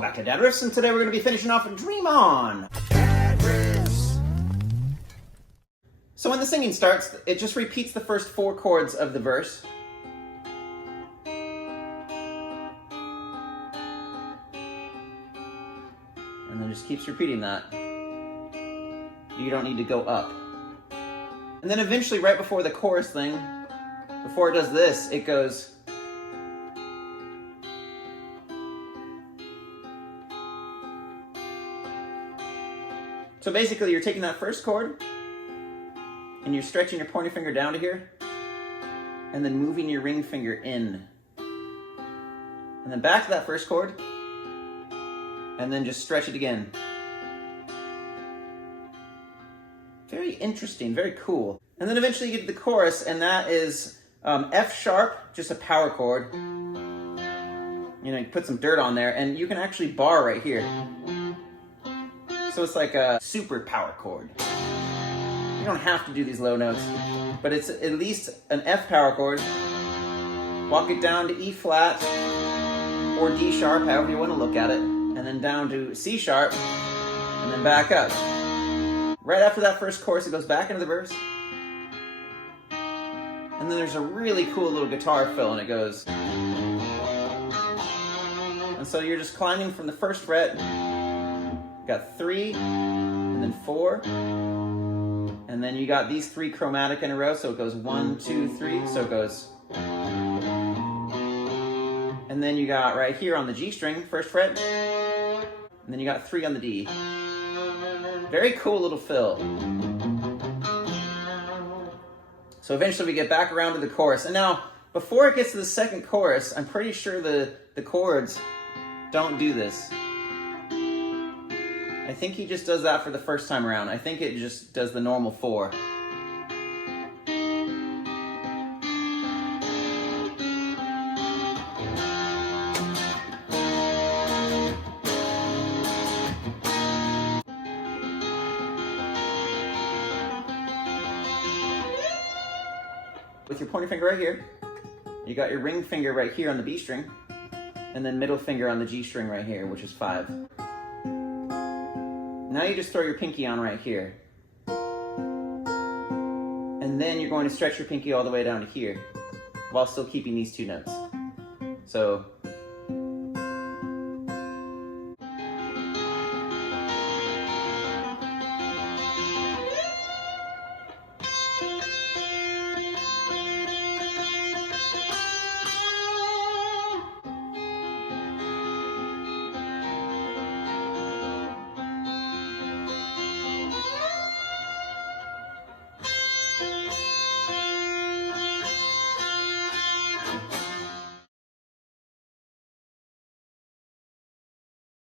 Welcome back to Dad Riffs, and today we're going to be finishing off Dream On. So when the singing starts, it just repeats the first 4 chords of the verse. And then just keeps repeating that. You don't need to go up. And then eventually, right before the chorus thing, before it does this, it goes... So basically, you're taking that first chord, and you're stretching your pointer finger down to here, and then moving your ring finger in. And then back to that first chord, and then just stretch it again. Very interesting, very cool. And then eventually you get to the chorus, and that is F sharp, just a power chord. You know, you put some dirt on there, and you can actually bar right here. So it's like a super power chord. You don't have to do these low notes, but it's at least an F power chord. Walk it down to E flat or D sharp, however you want to look at it, and then down to C sharp, and then back up. Right after that first chorus, it goes back into the verse. And then there's a really cool little guitar fill, and it goes. And so you're just climbing from the first fret. Got 3, and then 4, and then you got these 3 chromatic in a row, so it goes 1, 2, 3, so it goes. And then you got right here on the G string, first fret, and then you got 3 on the D. Very cool little fill. So eventually we get back around to the chorus, and now before it gets to the second chorus, I'm pretty sure the chords don't do this. I think he just does that for the first time around. I think it just does the normal 4. With your pointer finger right here, you got your ring finger right here on the B string, and then middle finger on the G string right here, which is 5. Now you just throw your pinky on right here. And then you're going to stretch your pinky all the way down to here, while still keeping these 2 notes. So